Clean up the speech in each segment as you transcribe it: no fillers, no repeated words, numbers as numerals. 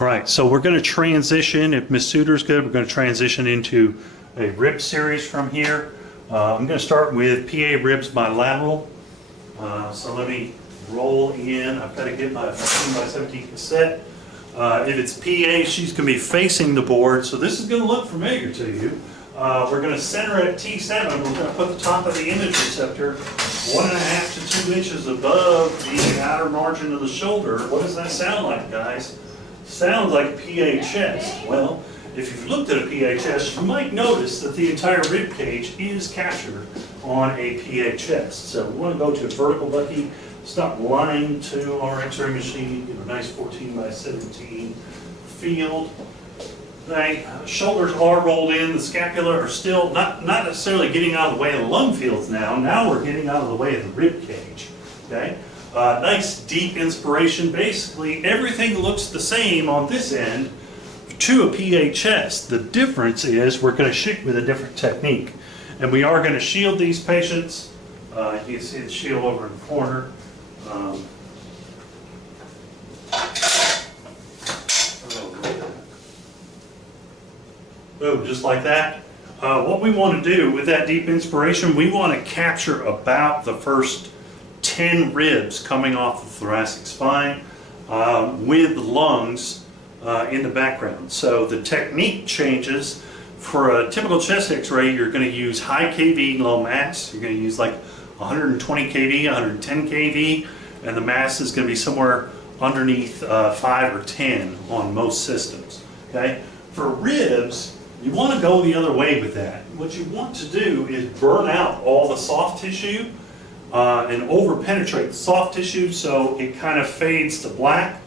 All right, so we're going to transition, if Miss Suter's good, we're going to transition into a rib series from here. I'm going to start with PA ribs bilateral. So let me roll in. I've got to get my 15 by 17 cassette. If it's PA, she's going to be facing the board, so this is going to look familiar to you. We're going to center at T7. We're going to put the top of the image receptor 1.5 to 2 inches above the outer margin of the shoulder. What does that sound like, guys? Sounds like PA chest. Well, if you've looked at a PA chest, you might notice that the entire rib cage is captured on a PA chest. So we want to go to a vertical bucky, stop lying to our X-ray machine, get a nice 14 by 17 field. Right, shoulders are rolled in, the scapula are still not necessarily getting out of the way of the lung fields now. Now we're getting out of the way of the rib cage. Okay, nice deep inspiration. Basically, everything looks the same on this end to a PA chest. The difference is we're going to shoot with a different technique, and we are going to shield these patients. You can see the shield over in the corner. Boom, just like that. What we want to do with that deep inspiration, we want to capture about the first 10 ribs coming off the thoracic spine with the lungs in the background. So the technique changes. For a typical chest x-ray, you're going to use high kV, low mass. You're going to use like 120 kV, 110 kV, and the mass is going to be somewhere underneath 5 or 10 on most systems. Okay? For ribs, you want to go the other way with that. What you want to do is burn out all the soft tissue and over-penetrate the soft tissue so it kind of fades to black.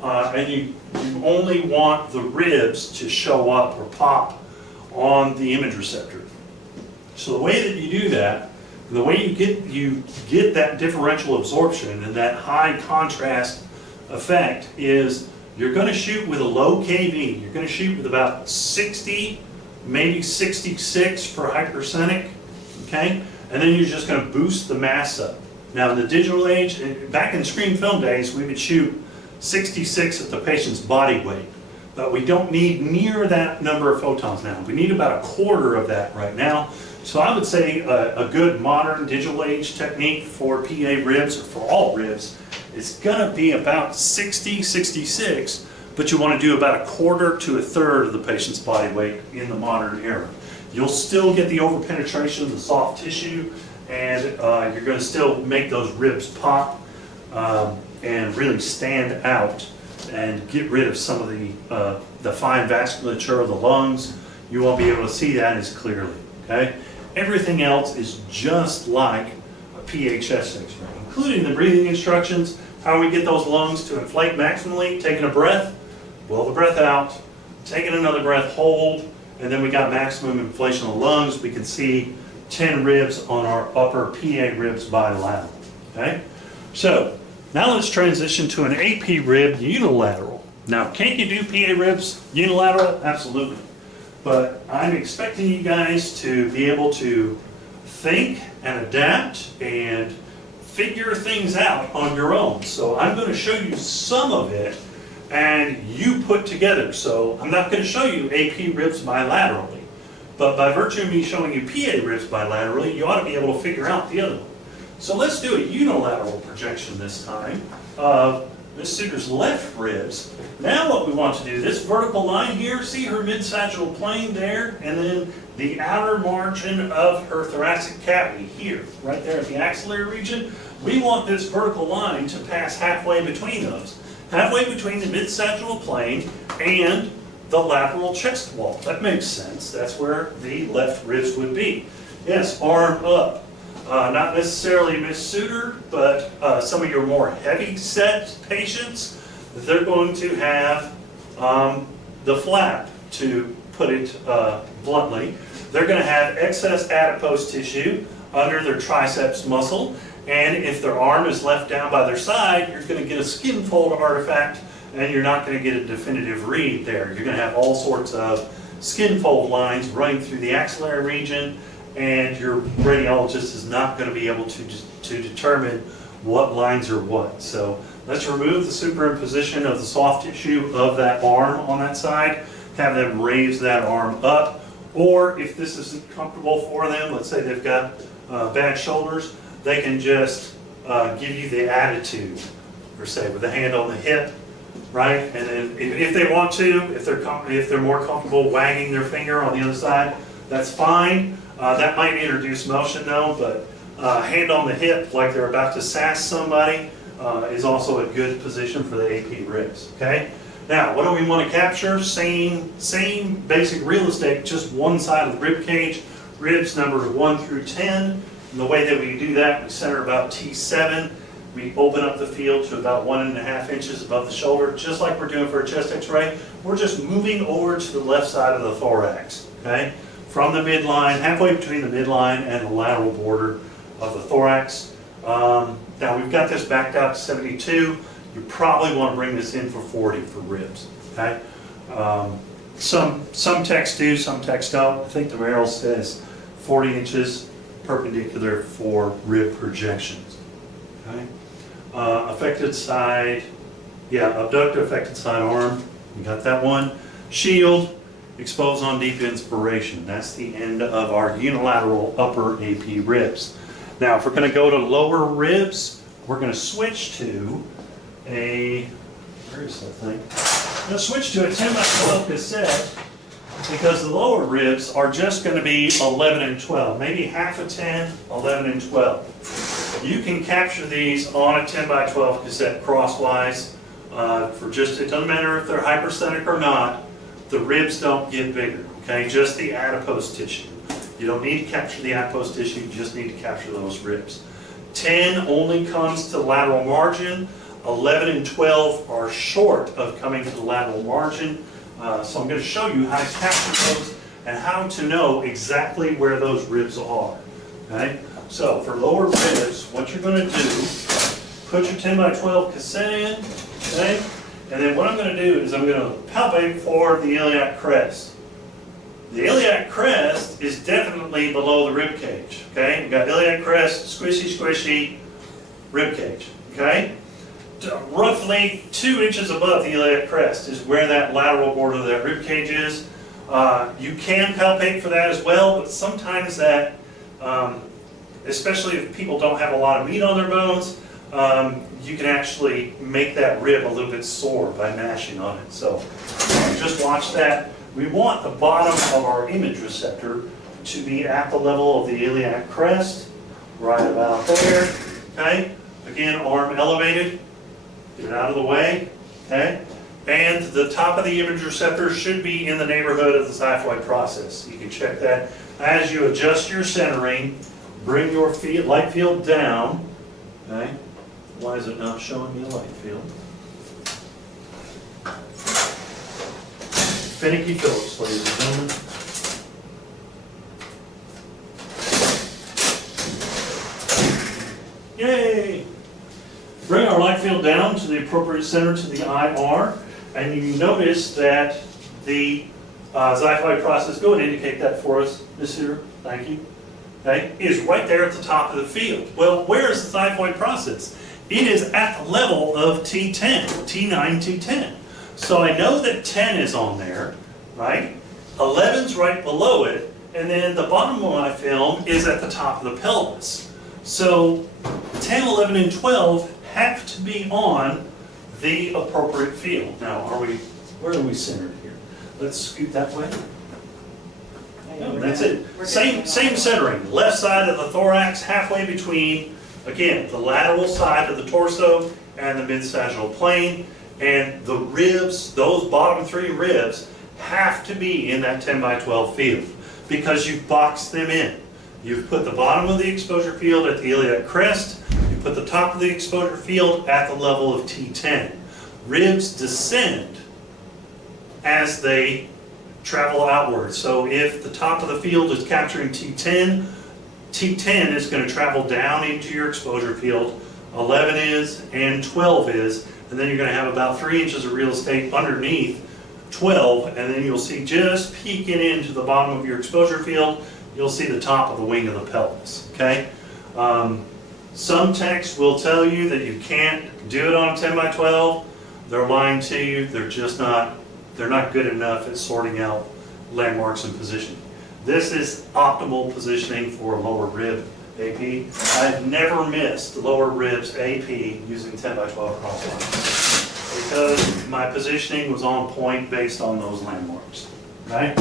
And you only want the ribs to show up or pop on the image receptor. So the way that you do that, the way you get that differential absorption and that high contrast effect is you're going to shoot with a low kV. You're going to shoot with about 60, maybe 66 for hypersonic, okay? And then you're just going to boost the mass up. Now in the digital age, back in screen film days, we would shoot 66 at the patient's body weight. But we don't need near that number of photons now. We need about 1/4 of that right now. So I would say a good modern digital age technique for PA ribs, or for all ribs, it's going to be about 60, 66, but you want to do about 1/4 to 1/3 of the patient's body weight in the modern era. You'll still get the overpenetration of the soft tissue, and you're going to still make those ribs pop and really stand out and get rid of some of the fine vasculature of the lungs. You won't be able to see that as clearly. Okay? Everything else is just like a PA chest x-ray, including the breathing instructions, how we get those lungs to inflate maximally, taking a breath, blow the breath out, taking another breath, hold, and then we got maximum inflation of the lungs. We can see 10 ribs on our upper PA ribs bilateral. Okay? So now let's transition to an AP rib unilateral. Now, can't you do PA ribs unilateral? Absolutely. But I'm expecting you guys to be able to think and adapt and figure things out on your own. So I'm going to show you some of it and you put together. So I'm not going to show you AP ribs bilaterally, but by virtue of me showing you PA ribs bilaterally, you ought to be able to figure out the other one. So let's do a unilateral projection this time of Miss Suter's left ribs. Now what we want to do, this vertical line here, see her mid-sagittal plane there, and then the outer margin of her thoracic cavity here, right there at the axillary region. We want this vertical line to pass halfway between those. Halfway between the mid-sagittal plane and the lateral chest wall. That makes sense. That's where the left ribs would be. Yes, arm up. Not necessarily Miss Suter, but some of your more heavy-set patients, they're going to have the flap, to put it bluntly. They're going to have excess adipose tissue under their triceps muscle, and if their arm is left down by their side, you're going to get a skin fold artifact, and you're not going to get a definitive read there. You're going to have all sorts of skin fold lines running through the axillary region, and your radiologist is not going to be able to determine what lines are what. So let's remove the superimposition of the soft tissue of that arm on that side, have them raise that arm up, or if this isn't comfortable for them, let's say they've got bad shoulders, they can just give you the attitude, or say with the hand on the hip, right? And then if they want to, if they're more comfortable wagging their finger on the other side, that's fine. That might introduce motion though, but hand on the hip like they're about to sass somebody is also a good position for the AP ribs, okay? Now, what do we want to capture? Same basic real estate, just one side of the rib cage, ribs numbered 1 through 10. And the way that we do that, we center about T7. We open up the field to about 1.5 inches above the shoulder, just like we're doing for a chest x-ray. We're just moving over to the left side of the thorax, okay? From the midline, halfway between the midline and the lateral border of the thorax. Now we've got this backed out to 72. You probably want to bring this in for 40 for ribs, okay? Some texts do, some texts don't. I think the Merrill says 40 inches perpendicular for rib projections, okay? Affected side, yeah, abductor affected side arm, you got that one. Shield, expose on deep inspiration. That's the end of our unilateral upper AP ribs. Now, if we're going to go to lower ribs, we're going to switch to where is that thing? I'm going to switch to a 10x12 cassette because the lower ribs are just going to be 11 and 12, maybe half a 10, 11 and 12. You can capture these on a 10x12 cassette crosswise for just, it doesn't matter if they're hypersthenic or not, the ribs don't get bigger, okay? Just the adipose tissue. You don't need to capture the adipose tissue, you just need to capture those ribs. 10 only comes to the lateral margin. 11 and 12 are short of coming to the lateral margin. So I'm going to show you how to capture those and how to know exactly where those ribs are. Okay? So for lower ribs, what you're going to do, put your 10x12 cassette in, okay? And then what I'm going to do is I'm going to palpate for the iliac crest. The iliac crest is definitely below the rib cage, okay? You've got iliac crest, squishy, squishy, rib cage, okay? Roughly 2 inches above the iliac crest is where that lateral border of that rib cage is. You can palpate for that as well, but sometimes that, especially if people don't have a lot of meat on their bones, you can actually make that rib a little bit sore by mashing on it. So just watch that. We want the bottom of our image receptor to be at the level of the iliac crest, right about there, okay? Again, arm elevated, get it out of the way, okay? And the top of the image receptor should be in the neighborhood of the xiphoid process. You can check that. As you adjust your centering, bring your light field down, okay? Why is it not showing me a light field? Finicky Phillips, ladies and gentlemen. Yay! Bring our light field down to the appropriate center to the IR, and you notice that the xiphoid process, go and indicate that for us, Monsieur, thank you, okay, is right there at the top of the field. Well, where is the xiphoid process? It is at the level of T10, T9, T10. So I know that 10 is on there, right? 11's right below it, and then the bottom of my film is at the top of the pelvis. So 10, 11, and 12 have to be on the appropriate field. Now, where are we centered here? Let's scoot that way. Oh, that's it. Same centering. Left side of the thorax, halfway between, again, the lateral side of the torso and the mid-sagittal plane. And the ribs, those bottom 3 ribs, have to be in that 10x12 field because you've boxed them in. You've put the bottom of the exposure field at the iliac crest, you put the top of the exposure field at the level of T10. Ribs descend as they travel outward. So if the top of the field is capturing T10, T10 is going to travel down into your exposure field, 11 is, and 12 is, and then you're going to have about 3 inches of real estate underneath 12, and then you'll see just peeking into the bottom of your exposure field, you'll see the top of the wing of the pelvis, okay? Some techs will tell you that you can't do it on a 10 by 12. They're lying to you. They're not good enough at sorting out landmarks and positioning. This is optimal positioning for a lower rib AP. I've never missed lower ribs AP using 10 by 12 crossline because my positioning was on point based on those landmarks. Right?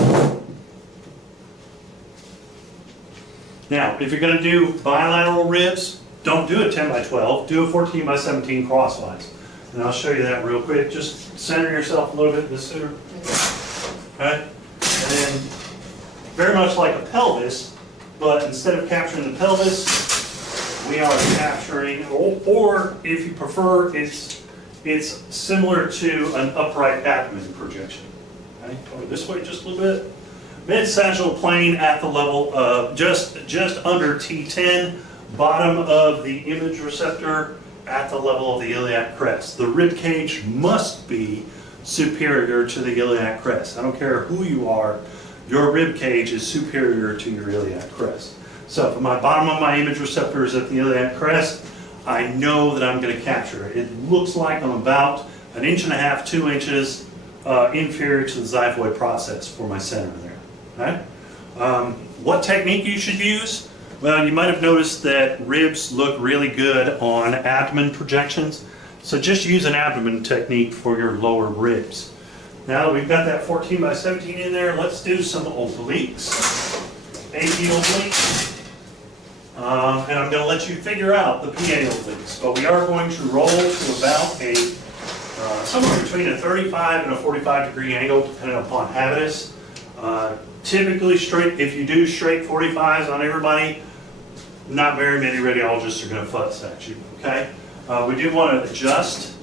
Now, if you're going to do bilateral ribs, don't do a 10 by 12, do a 14 by 17 crosswise. And I'll show you that real quick. Just center yourself a little bit in the center. Okay? And then, very much like a pelvis, but instead of capturing the pelvis, we are capturing, or if you prefer, it's similar to an upright abdomen projection. Okay? Over this way just a little bit. Mid-sagittal plane at the level of just under T10, bottom of the image receptor at the level of the iliac crest. The rib cage must be superior to the iliac crest. I don't care who you are, your rib cage is superior to your iliac crest. So if my bottom of my image receptor is at the iliac crest, I know that I'm going to capture it. It looks like I'm about 1.5 inches, 2 inches inferior to the xiphoid process for my center there. Okay? What technique you should use? Well, you might have noticed that ribs look really good on abdomen projections. So just use an abdomen technique for your lower ribs. Now that we've got that 14 by 17 in there, let's do some obliques. AP obliques. And I'm going to let you figure out the PA obliques. But we are going to roll to about a somewhere between a 35 and a 45 degree angle, depending upon habitus. Typically straight, if you do straight 45s on everybody, not very many radiologists are going to fuss at you, okay? We do want to adjust.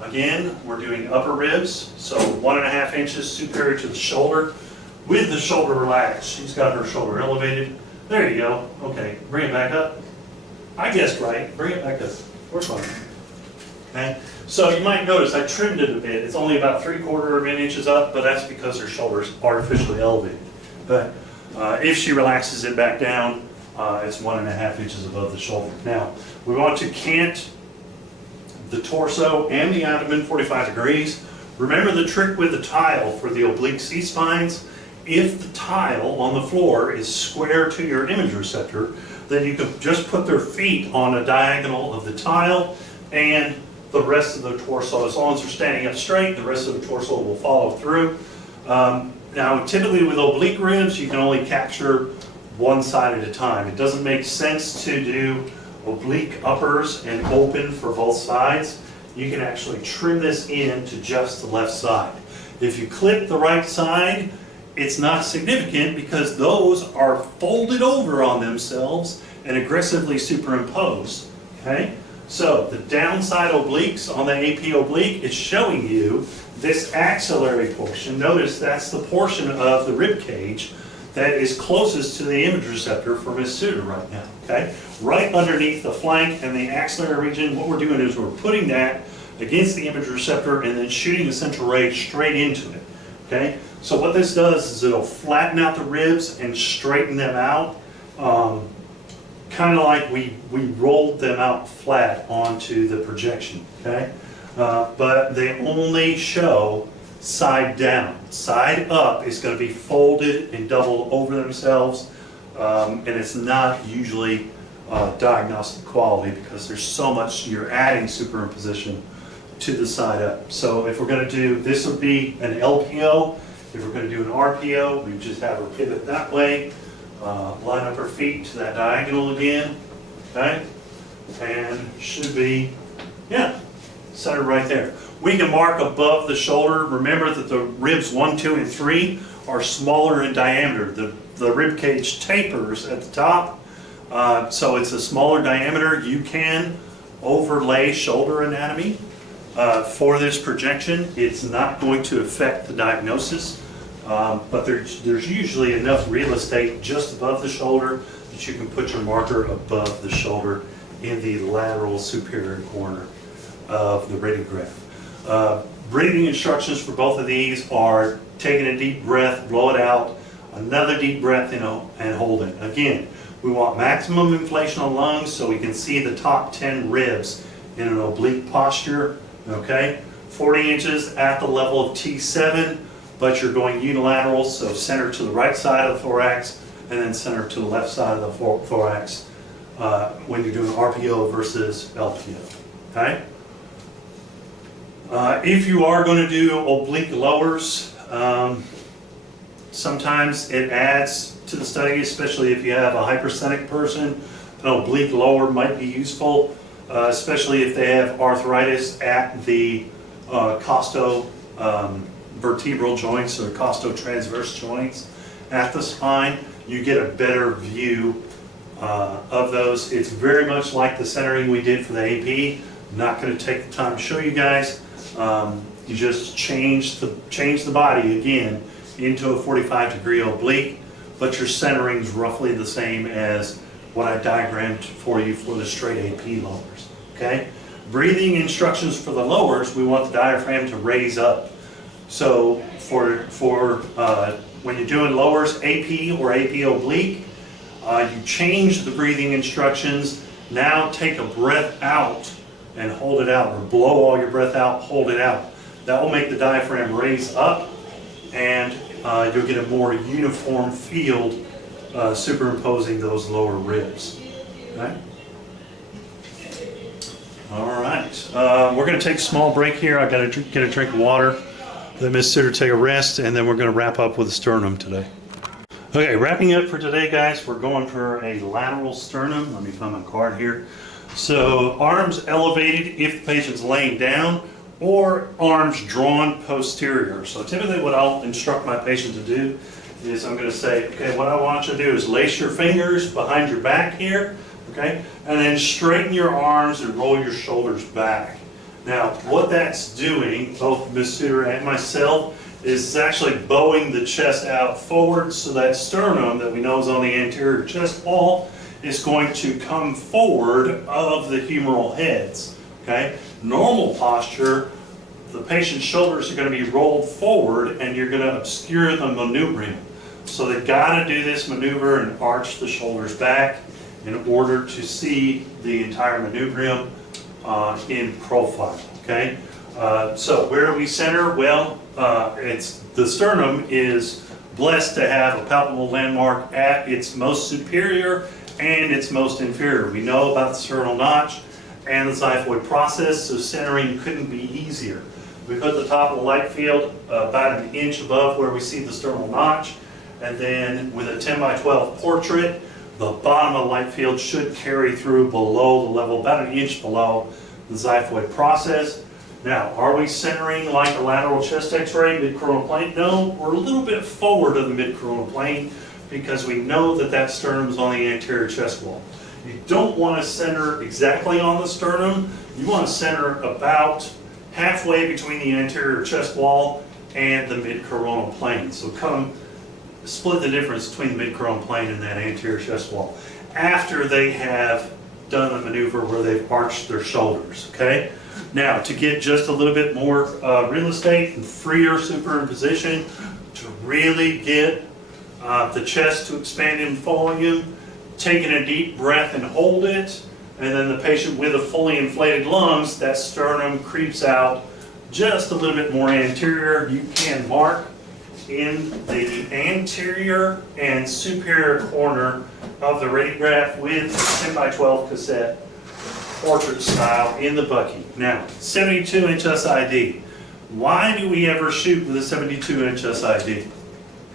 Again, we're doing upper ribs, so 1.5 inches superior to the shoulder with the shoulder relaxed. She's got her shoulder elevated. There you go. Okay, bring it back up. I guessed right. Bring it back up. We're fine. Okay? So you might notice I trimmed it a bit. It's only about 3/4 inches up, but that's because her shoulder's artificially elevated. But if she relaxes it back down, it's 1.5 inches above the shoulder. Now, we want to cant the torso and the abdomen 45 degrees. Remember the trick with the tile for the oblique C-spines? If the tile on the floor is square to your image receptor, then you can just put their feet on a diagonal of the tile and the rest of the torso, as long as they're standing up straight, the rest of the torso will follow through. Now, typically with oblique ribs, you can only capture one side at a time. It doesn't make sense to do oblique uppers and open for both sides. You can actually trim this in to just the left side. If you clip the right side, it's not significant because those are folded over on themselves and aggressively superimposed. Okay? So the downside obliques on the AP oblique is showing you this axillary portion. Notice that's the portion of the rib cage that is closest to the image receptor for Miss Suter right now. Okay? Right underneath the flank and the axillary region, what we're doing is we're putting that against the image receptor and then shooting the central ray straight into it. Okay? So what this does is it'll flatten out the ribs and straighten them out, kind of like we rolled them out flat onto the projection. Okay? But they only show side down. Side up is going to be folded and doubled over themselves, and it's not usually diagnostic quality because there's so much, you're adding superimposition to the side up. So if we're going to do, this would be an LPO. If we're going to do an RPO, we just have her pivot that way, line up her feet to that diagonal again, okay? And should be, yeah, centered right there. We can mark above the shoulder. Remember that the ribs 1, 2, and 3 are smaller in diameter. The rib cage tapers at the top, so it's a smaller diameter. You can overlay shoulder anatomy for this projection. It's not going to affect the diagnosis, but there's usually enough real estate just above the shoulder that you can put your marker above the shoulder in the lateral superior corner of the radiograph. Breathing instructions for both of these are taking a deep breath, blow it out, another deep breath, and hold it. Again, We want maximum inflation on lungs so we can see the top 10 ribs in an oblique posture, okay? 40 inches at the level of T7, but you're going unilateral, so center to the right side of the thorax and then center to the left side of the thorax when you're doing RPO versus LPO, okay? If you are going to do oblique lowers, sometimes it adds to the study, especially if you have a hypersthenic person. An oblique lower might be useful, especially if they have arthritis at the costovertebral joints or costotransverse joints at the spine. You get a better view of those. It's very much like the centering we did for the AP. I'm not going to take the time to show you guys. You just change the body again into a 45-degree oblique, but your centering is roughly the same as what I diagrammed for you for the straight AP lowers, okay? Breathing instructions for the lowers, we want the diaphragm to raise up. So when you're doing lowers AP or AP oblique, you change the breathing instructions. Now take a breath out and hold it out, or blow all your breath out, hold it out. That will make the diaphragm raise up, and you'll get a more uniform field superimposing those lower ribs. Okay? All right, we're going to take a small break here. I've got to get a drink of water. Let Miss Sitter take a rest, and then we're going to wrap up with the sternum today. Okay, wrapping up for today, guys, we're going for a lateral sternum. Let me find my card here. So arms elevated if the patient's laying down, or arms drawn posterior. So typically what I'll instruct my patient to do is I'm going to say, okay, what I want you to do is lace your fingers behind your back here, okay, and then straighten your arms and roll your shoulders back. Now, what that's doing, both Ms. Suter and myself, is it's actually bowing the chest out forward, so that sternum that we know is on the anterior chest wall is going to come forward of the humeral heads, okay? Normal posture, the patient's shoulders are going to be rolled forward and you're going to obscure the manubrium. So they've got to do this maneuver and arch the shoulders back in order to see the entire manubrium in profile, okay? So where do we center? Well, the sternum is blessed to have a palpable landmark at its most superior and its most inferior. We know about the sternal notch and the xiphoid process, so centering couldn't be easier. We put the top of the light field about an inch above where we see the sternal notch, and then with a 10 by 12 portrait, the bottom of the light field should carry through below the level, about an inch below the xiphoid process. Now, are we centering like a lateral chest x-ray, mid-coronal plane? No, we're a little bit forward of the mid-coronal plane because we know that that sternum is on the anterior chest wall. You don't want to center exactly on the sternum. You want to center about halfway between the anterior chest wall and the mid-coronal plane. So split the difference between the mid-coronal plane and that anterior chest wall after they have done the maneuver where they've arched their shoulders, okay? Now, to get just a little bit more real estate and freer superimposition, to really get the chest to expand in volume, taking a deep breath and hold it, and then the patient with a fully inflated lungs, that sternum creeps out just a little bit more anterior. You can mark in the anterior and superior corner of the radiograph with the 10 by 12 cassette portrait style in the bucky. Now, 72-inch SID. Why do we ever shoot with a 72-inch SID?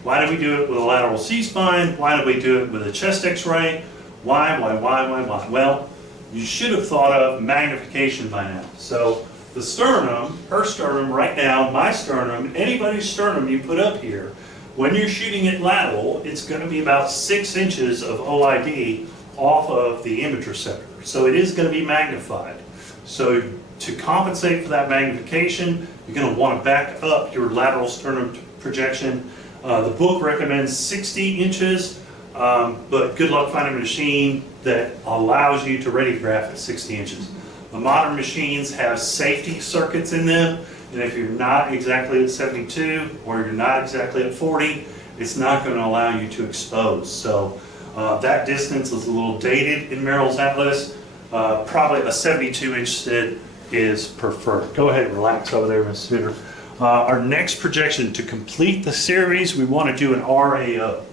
Why do we do it with a lateral C-spine? Why do we do it with a chest x-ray? Why? Well, you should have thought of magnification by now. So the sternum, her sternum right now, my sternum, anybody's sternum you put up here, when you're shooting it lateral, it's going to be about 6 inches of OID off of the image receptor. So it is going to be magnified. So to compensate for that magnification, you're going to want to back up your lateral sternum projection. The book recommends 60 inches, but good luck finding a machine that allows you to radiograph at 60 inches. The modern machines have safety circuits in them, and if you're not exactly at 72 or you're not exactly at 40, it's not going to allow you to expose. So That distance is a little dated in Merrill's Atlas. Probably a 72-inch SID is preferred. Go ahead and relax over there, Ms. Suter. Our next projection, to complete the series, we want to do an RAO.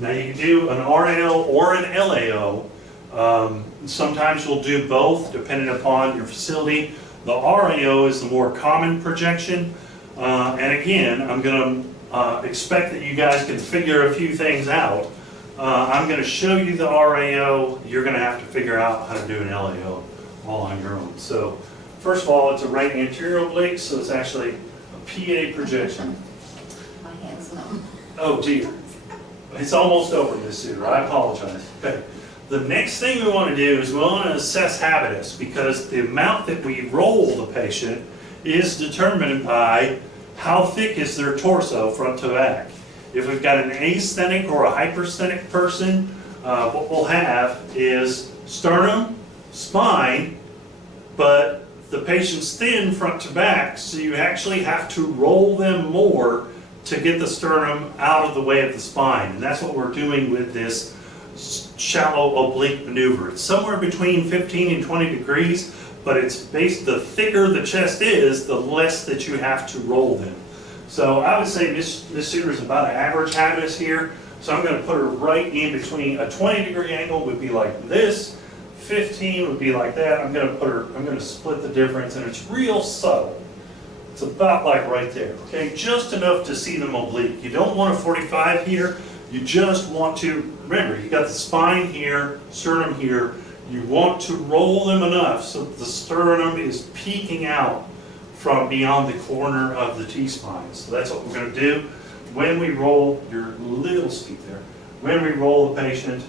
Now you can do an RAO or an LAO. Sometimes you'll do both depending upon your facility. The RAO is the more common projection. And again, I'm going to expect that you guys can figure a few things out. I'm going to show you the RAO. You're going to have to figure out how to do an LAO all on your own. So first of all, it's a right anterior oblique, so it's actually a PA projection. My hand's numb. Oh dear. It's almost over, Ms. Suter. I apologize. Okay. The next thing we want to do is we want to assess habitus, because the amount that we roll the patient is determined by how thick is their torso front to back. If we've got an asthenic or a hypersthenic person, what we'll have is sternum, spine, but the patient's thin front to back, so you actually have to roll them more to get the sternum out of the way of the spine. And that's what we're doing with this shallow oblique maneuver. It's somewhere between 15 and 20 degrees, but it's based, the thicker the chest is, the less that you have to roll them. So I would say Miss Suter is about an average habitus here. So I'm going to put her right in between. A 20-degree angle would be like this. 15 would be like that. I'm going to split the difference, and it's real subtle. It's about like right there, okay? Just enough to see them oblique. You don't want a 45 here. You just want to, remember, you got the spine here, sternum here. You want to roll them enough so that the sternum is peeking out from beyond the corner of the T-spine. So that's what we're going to do. When we roll, your little skeet there, when we roll the patient,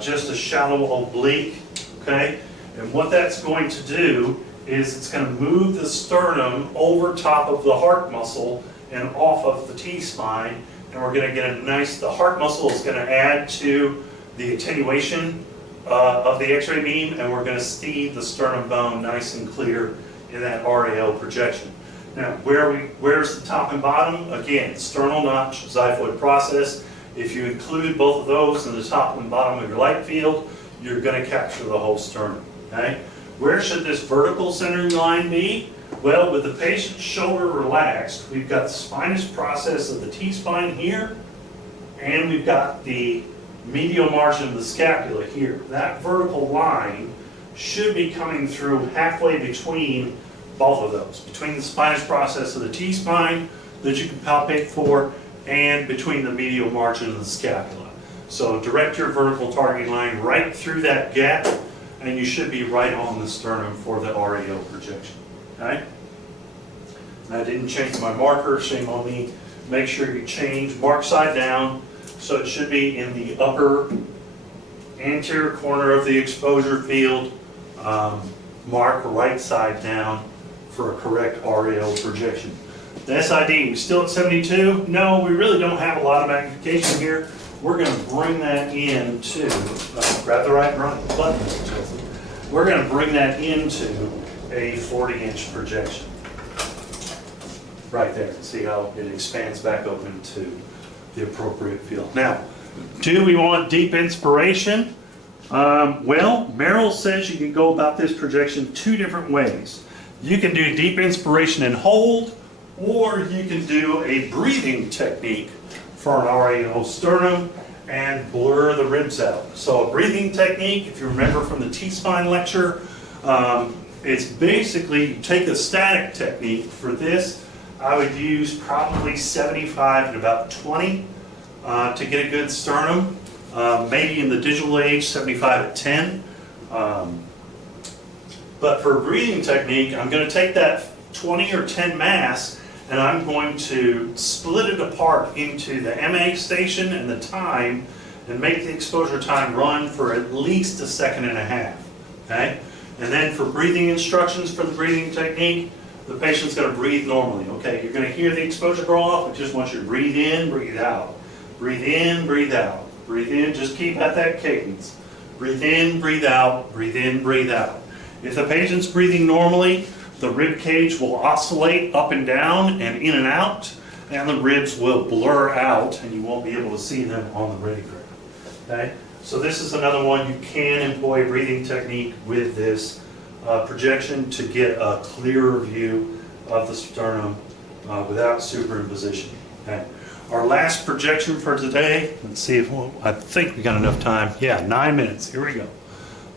just a shallow oblique, okay? And what that's going to do is it's going to move the sternum over top of the heart muscle and off of the T-spine, and we're going to get a nice, the heart muscle is going to add to the attenuation of the x-ray beam, and we're going to see the sternum bone nice and clear in that RAO projection. Now, where's the top and bottom? Again, sternal notch, xiphoid process. If you include both of those in the top and bottom of your light field, you're going to capture the whole sternum, okay? Where should this vertical centering line be? Well, with the patient's shoulder relaxed, we've got the spinous process of the T-spine here, and we've got the medial margin of the scapula here. That vertical line should be coming through halfway between both of those, between the spinous process of the T-spine that you can palpate for, and between the medial margin of the scapula. So direct your vertical targeting line right through that gap, and you should be right on the sternum for the RAO projection. Okay? And I didn't change my marker, shame on me. Make sure you change, mark side down, so it should be in the upper anterior corner of the exposure field. Mark right side down for a correct RAO projection. The SID, we still at 72? No, we really don't have a lot of magnification here. We're going to bring that into, grab the right button, Chelsea. We're going to bring that into a 40-inch projection. Right there. See how it expands back open to the appropriate field. Now, do we want deep inspiration? Well, Merrill says you can go about this projection two different ways. You can do deep inspiration and hold, or you can do a breathing technique for an RAO sternum and blur the ribs out. So a breathing technique, if you remember from the T-spine lecture, it's basically, you take a static technique. For this, I would use probably 75 and about 20 to get a good sternum. Maybe in the digital age, 75 at 10. But for a breathing technique, I'm going to take that 20 or 10 mass, and I'm going to split it apart into the MA station and the time, and make the exposure time run for at least a second and a half. Okay? And then for breathing instructions for the breathing technique, the patient's going to breathe normally. Okay, you're going to hear the exposure go off. I just want you to breathe in, breathe out. Breathe in, breathe out. Breathe in, just keep at that cadence. Breathe in, breathe out, breathe in, breathe out. If the patient's breathing normally, the rib cage will oscillate up and down and in and out, and the ribs will blur out, and you won't be able to see them on the radiogram. Okay? So this is another one, you can employ a breathing technique with this projection to get a clearer view of the sternum without superimposition. Okay. Our last projection for today, let's see if, I think we got enough time. Yeah, 9 minutes, here we go.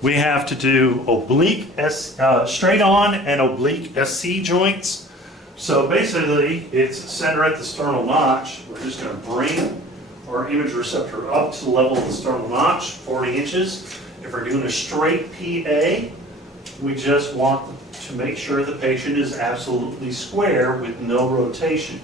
We have to do oblique, straight on and oblique SC joints. So basically, it's center at the sternal notch. We're just going to bring our image receptor up to the level of the sternal notch, 40 inches. If we're doing a straight PA, we just want to make sure the patient is absolutely square with no rotation.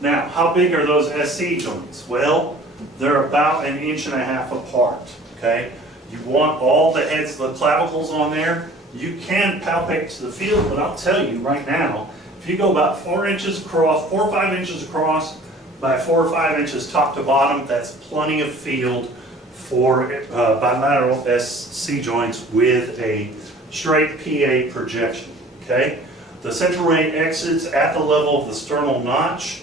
Now, how big are those SC joints? Well, they're about 1.5 inches apart, okay? You want all the heads, the clavicles on there. You can palpate to the field, but I'll tell you right now, if you go about 4 inches across, 4 or 5 inches across by 4 or 5 inches top to bottom, that's plenty of field for bilateral SC joints with a straight PA projection, okay? The central ray exits at the level of the sternal notch,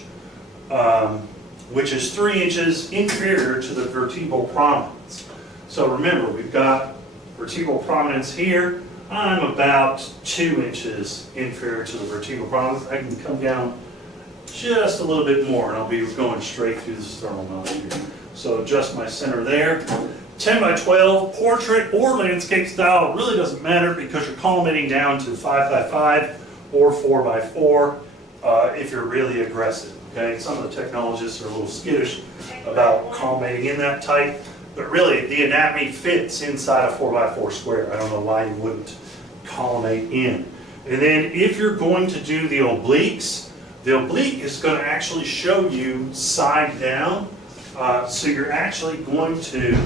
which is 3 inches inferior to the vertebral prominence. So remember, we've got vertebral prominence here. I'm about 2 inches inferior to the vertebral prominence. I can come down just a little bit more and I'll be going straight through the sternal notch here. So adjust my center there. 10 by 12, portrait or landscape style, it really doesn't matter because you're collimating down to 5 by 5 or 4 by 4 if you're really aggressive. Okay, some of the technologists are a little skittish about collimating in that type, but really the anatomy fits inside a 4 by 4 square. I don't know why you wouldn't collimate in. And then if you're going to do the obliques, the oblique is going to actually show you side down. So you're actually going to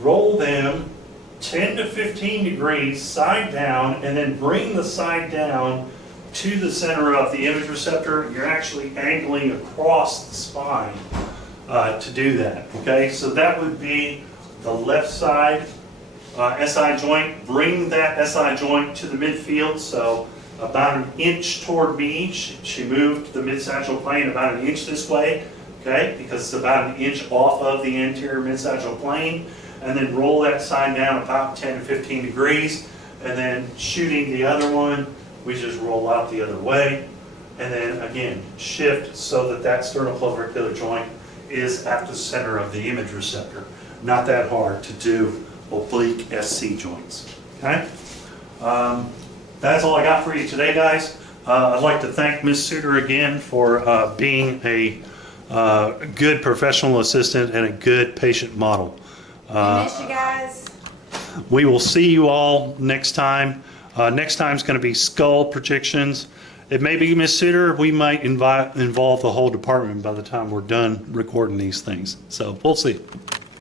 roll them 10 to 15 degrees side down and then bring the side down to the center of the image receptor. You're actually angling across the spine to do that, okay? So that would be the left side SI joint. Bring that SI joint to the midfield, so about 1 inch toward me. She moved the mid-sagittal plane about 1 inch this way, okay? Because it's about 1 inch off of the anterior mid-sagittal plane. And then roll that side down about 10 to 15 degrees. And then shooting the other one, we just roll out the other way. And then again, shift so that that sternoclavicular joint is at the center of the image receptor. Not that hard to do oblique SC joints, okay? That's all I got for you today, guys. I'd like to thank Ms. Suter again for being a good professional assistant and a good patient model. I miss you guys. We will see you all next time. Next time is going to be skull projections. It may be Ms. Suter. We might involve the whole department by the time we're done recording these things. So we'll see.